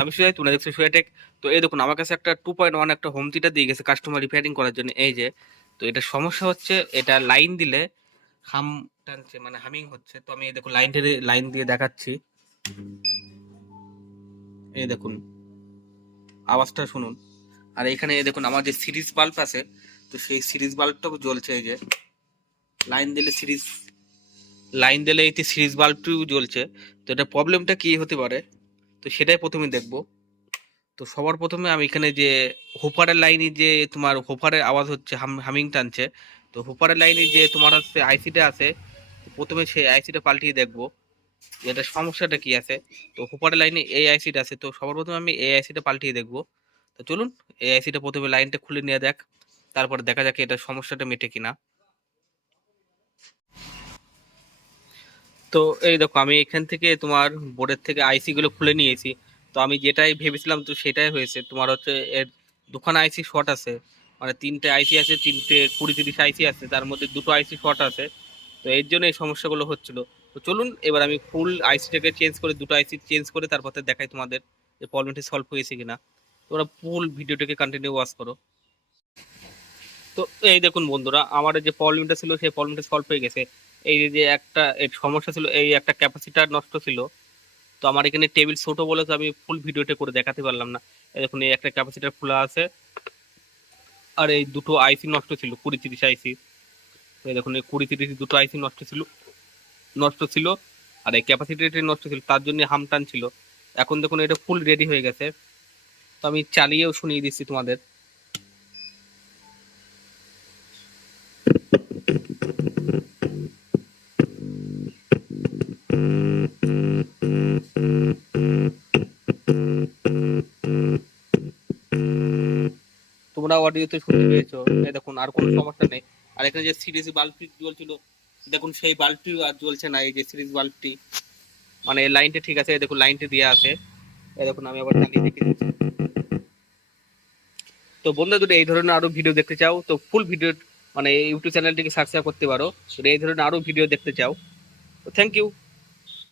আমি সুজাই, তোমরা দেখছো সুজা টেক। তো এই দেখুন আমার কাছে একটা 2.1 একটা হোম থিয়েটার দিয়ে গেছে কাস্টমার রিপেয়ারিং করার জন্য, এই যে। তো এটা সমস্যা হচ্ছে, এটা লাইন দিলে হাম টানছে, মানে হামিং হচ্ছে। তো আমি এই দেখুন লাইন দিয়ে দেখাচ্ছি, এই দেখুন আওয়াজটা শুনুন। আর এখানে এই দেখুন আমার যে সিরিজ বাল্ব আছে, তো সেই সিরিজ বাল্বটাও জ্বলছে, এই যে লাইন দিলে সিরিজ এই সিরিজ বাল্বটিও জ্বলছে। তো এটা প্রবলেমটা কি হতে পারে, তো সেটাই প্রথমে দেখব। তো সবার প্রথমে আমি এখানে যে হোপারের লাইনে যে তোমার হোপারের আওয়াজ হচ্ছে, হামিং টানছে। তো হোপারের লাইনে যে তোমার হচ্ছে আইসিটা আছে, তো প্রথমে সেই আইসিটা পাল্টিয়ে দেখবো যে এটা সমস্যাটা কি আছে। তো হোপারের লাইনে এই আইসিটা আছে, তো সবার প্রথমে আমি এই আইসিটা পাল্টিয়ে দেখবো। তো চলুন এই আইসিটা প্রথমে লাইনটা খুলে নিয়ে দেখ, তারপরে দেখা যাক এটা সমস্যাটা মেটে কিনা। তো এই দেখো আমি এখান থেকে তোমার বোর্ডের থেকে আইসি গুলো খুলে নিয়েছি। তো আমি যেটাই ভেবেছিলাম তো সেটাই হয়েছে। তোমার হচ্ছে এর দুখানা আইসি শর্ট আছে, মানে তিনটে আইসি আছে, তিনটে 20-30 আইসি আছে, তার মধ্যে দুটো আইসি শর্ট আছে। তো এর জন্য এই সমস্যাগুলো হচ্ছিল। তো চলুন এবার আমি ফুল আইসিটাকে চেঞ্জ করে, দুটো আইসি চেঞ্জ করে তারপর তো দেখাই তোমাদের যে প্রবলেমটি সলভ হয়েছে কিনা। তোমরা ফুল ভিডিওটাকে কন্টিনিউ ওয়াচ করো। তো এই দেখুন বন্ধুরা, আমার যে প্রবলেমটা ছিল সেই প্রবলেমটা সলভ হয়ে গেছে। এই যে একটা এর সমস্যা ছিল, এই একটা ক্যাপাসিটার নষ্ট ছিল। তো আমার এখানে টেবিল ছোট বলে তো আমি ফুল ভিডিওটা করে দেখাতে পারলাম না। এই দেখুন এই একটা ক্যাপাসিটার খোলা আছে, আর এই দুটো আইসি নষ্ট ছিল, 20-30 আইসি। এই দেখুন এই 20-30 দুটো আইসি নষ্ট ছিল। আর এই ক্যাপাসিটারটি নষ্ট ছিল, তার জন্য হাম টান ছিল। এখন দেখুন এটা ফুল রেডি হয়ে গেছে। তো আমি চালিয়েও শুনিয়ে দিচ্ছি তোমাদের। তোমরা অডিওতে শুনতে পেয়েছো, এই দেখুন আর কোনো সমস্যা নেই। আর এখানে যে সিরিজ বাল্বটি জ্বলছিল, দেখুন সেই বাল্বটি আর জ্বলছে না। এই যে সিরিজ বাল্বটি, মানে এই লাইনটা ঠিক আছে, এই দেখুন লাইনটা দেওয়া আছে। এই দেখুন আমি আবার চালিয়ে দেখে দিচ্ছি। তো বন্ধুরা, যদি এই ধরনের আরো ভিডিও দেখতে চাও তো ফুল ভিডিও, মানে ইউটিউব চ্যানেলটিকে সাবস্ক্রাইব করতে পারো। যদি এই ধরনের আরো ভিডিও দেখতে চাও, তো থ্যাংক ইউ।